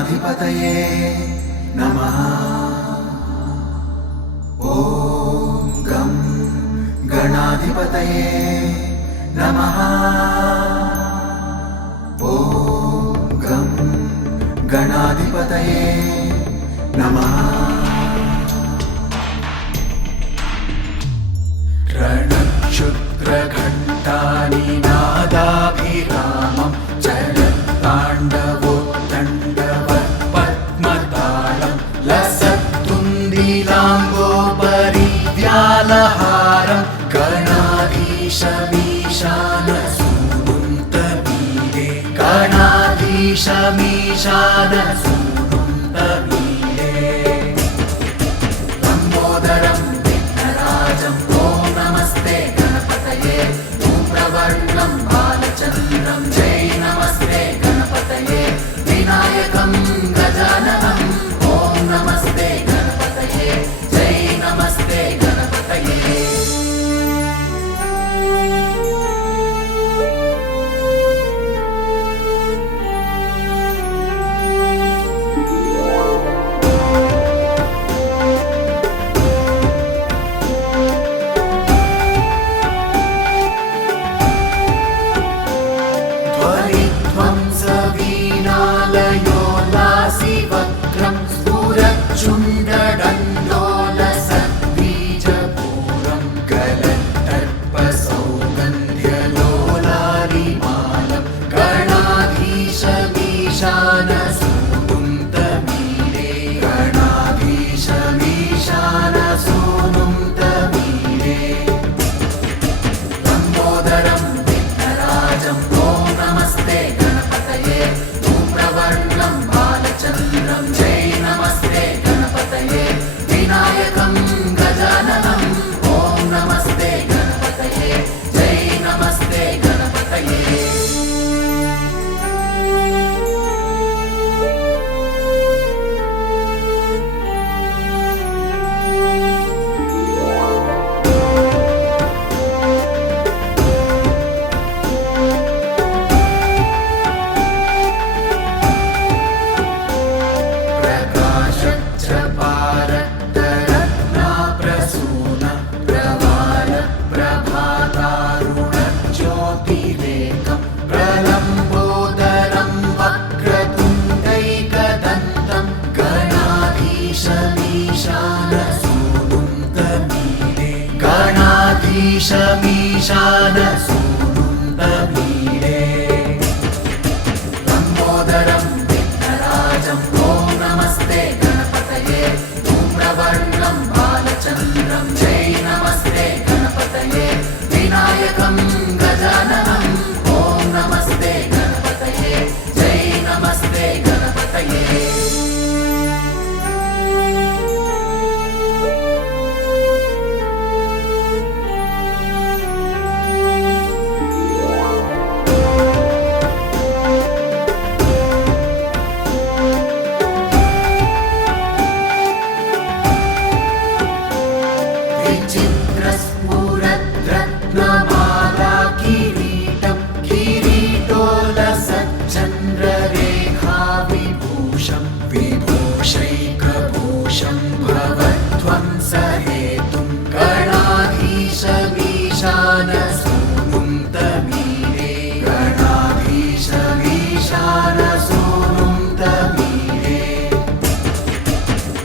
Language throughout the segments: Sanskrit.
गणाधिपतये नमः। ॐ गं गणाधिपतये नमः। ॐ गं गणाधिपतये नमः। रणक्षुद्रघण्टानिनादाभिरामं चलत्ताण्डवोत्तण्डवत्पद्मतालं लसत्तुन्दिलाम्बोपरिव्यालहारं गणाधीशमीशानसूनुन्तमीडे गणाधीशमीशानसूनुन्तमीडे लम्बोदरं विघ्नराजं ॐ नमस्ते गणपतये धूम्रवर्णं बालचन्द्रं जय नमस्ते गणपतये विनायकं गजाननं ॐ नमस्ते गणपतये जय नमस्ते गणपतये। ध्वनिध्वंसवीणालयोल्लासिवक्त्रं स्फुरच्चुण्डदण्डोलसद्बीजपूरं गलत्तर्पसौगन्ध्यलोलारिमालं गणाधीशमीशानसूनुन्तमीडे गणाधीशमीशानसूनुन्तमीडे लम्बोदरं विघ्नराजं ॐ नमस्ते गणपतये धूम्रवर्णं बालचन्द्रं जय नमस्ते गणपतये विनायकं गजाननं ॐ नमस्ते गणपतये जय नमस्ते गणपतये। प्रकाशच्चपारक्तरत्नाप्रसून प्रवाल प्रभातारुणज्योतिरेकं प्रलम्बोदरं वक्रतुण्डैकदन्तं गणाधीशमीशानसूनुन्तमीडे गणाधीशमीशानसूनुन्तमीडे लम्बोदरं विघ्नराजं ॐ नमस्ते गणपतये धूम्रवर्णं बालचन्द्रं जय नमस्ते गणपतये विनायकं गजाननं ॐ नमस्ते गणपतये जय नमस्ते गणपतये। विचित्रस्फुरद्रत्नमाला किरीटं किरीटोलसच्चन्द्ररेखाविभूषं विभूषैकभूषं भवध्वंसहेतुं गणाधीशमीशानसूनुन्तमीडे गणाधीशमीशानसूनुन्तमीडे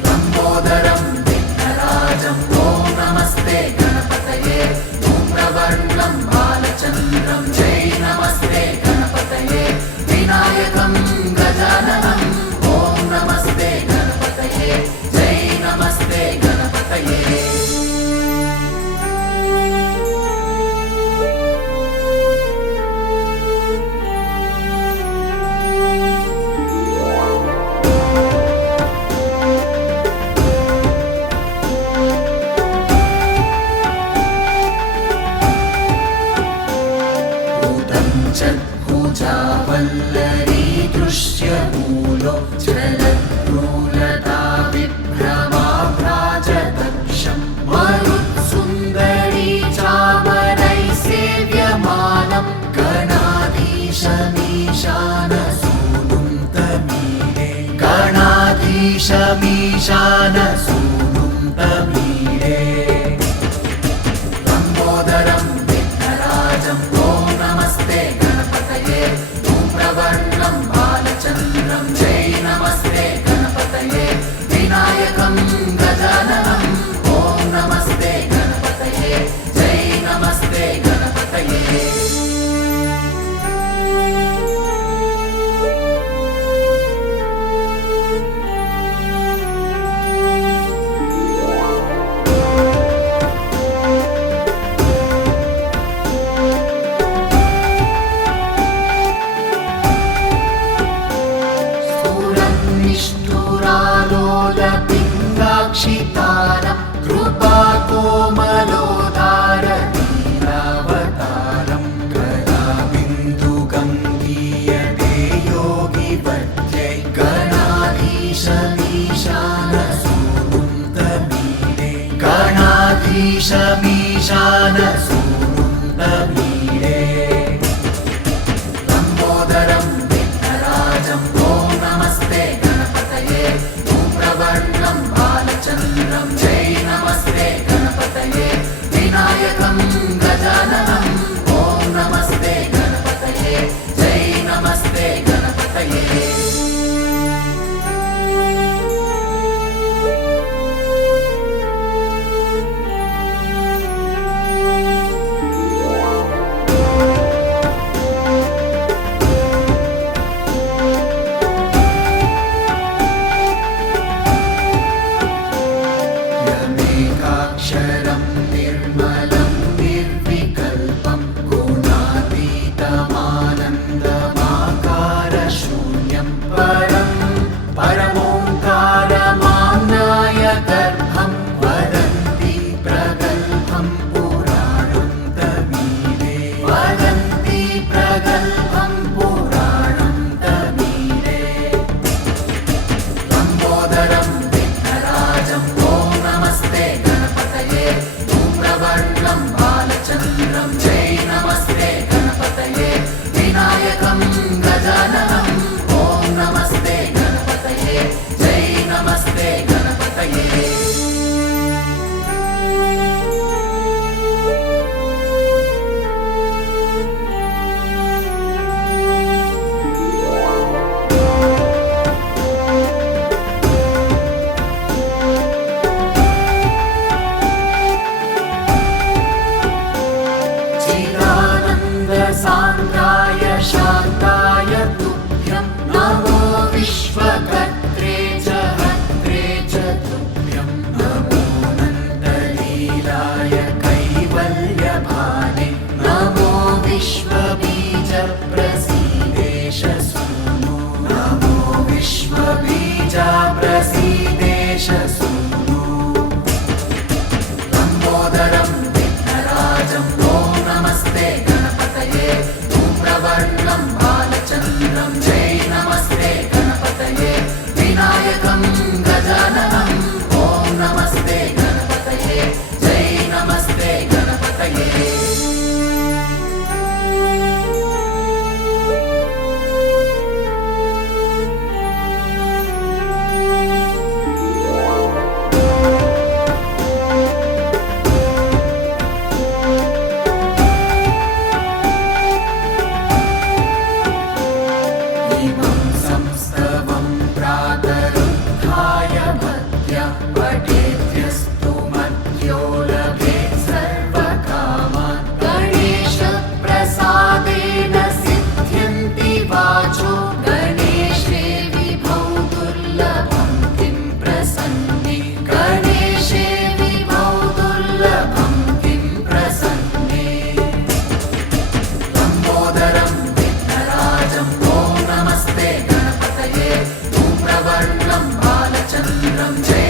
लम्बोदरं विघ्नराजं ॐ नमस्ते गणपतये धूम्रवर्णं बालचन्द्रं जय नमस्ते गणपतये विनायकं गजाननं ॐ नमस्ते गणपतये जय नमस्ते गणपतये। भुजावल्लरी दृश्यमूलो जलद्रूलता विभ्रमाभ्राजदक्षं मरुत्सुन्दरी चामरैः सेव्यमानं गणाधीशमीशानसूनुन्तमीडे गणाधीशमीशानसूनुं तमीडे लम्बोदरं विघ्नराजं ॐ नमस्ते गणपतये धूम्रवर्णं बालचन्द्रं जय नमस्ते गणपतये विनायकं गजाननं ॐ नमस्ते गणपतये जय नमस्ते गणपतये निष्ठुरालोलपिङ्गाक्षितारं कृपाकोमलोदारनीलावतारं गदाबिन्दुगङ्गीयते योगिवर्त्यै गणाधीशमीशानसूनुं तमीडे गणाधीशमीशानसूनुं तमीडे लम्बोदरं विघ्नराजं ॐ नमस्ते गणपतये धूम्रवर्णं बालचन्द्रं जय नमस्ते गणपतये विनायकं गजाननं ॐ नमस्ते गणपतये जय नमस्ते गणपतये यमेकाक्षरं निर्मलं निर्विकल्पं गुणातीतमानन्दमाकारशून्यं परं परमोङ्कारमाम्नाय गर्भं वदन्ति प्रगल्भं पुराणं तमीडे वदन्ति प्रगल्भं पुराणं तमीडे लम्बोदरं विघ्नराजं ॐ नमस्ते गणपतये धूम्रवर्णं बालचन्द्रं जय नमस्ते गणपतये विनायकं गजाननं ॐ नमस्ते गणपतये जय नमस्ते गणपतये चिदानन्दसान्द्राय शान्ताय तुभ्यं नमो विश्वकर्त्रे च हर्त्रे च तुभ्यं नमो नन्दलीलाय कैवल्यभाने नमो विश्वबीजप्रसीदेश सूनु नमो विश्वबीजप्रसीदेश सूनु लम्बोदरं विघ्नराजं ॐ नमस्ते गणपतये धूम्रवर्णं बालचन्द्रं जय नमस्ते गणपतये विनायकं गजाननं ॐ नमस्ते गणपतये जय नमस्ते गणपतये इमं संस्तवं प्रातरुत्थाय भक्त्या पठेद्यस्तु मध्यो लभेत् सर्वकामान् गणेशप्रसादेन सिद्ध्यन्ति वाचो गणेशे विभौ दुर्लभं किं प्रसन्ने गणेशे विभौ दुर्लभं किं प्रसन्ने लम्बोदरं विघ्नराजं ॐ नमस्ते गणपतये धूम्रवर्णं बालचन्द्रं जय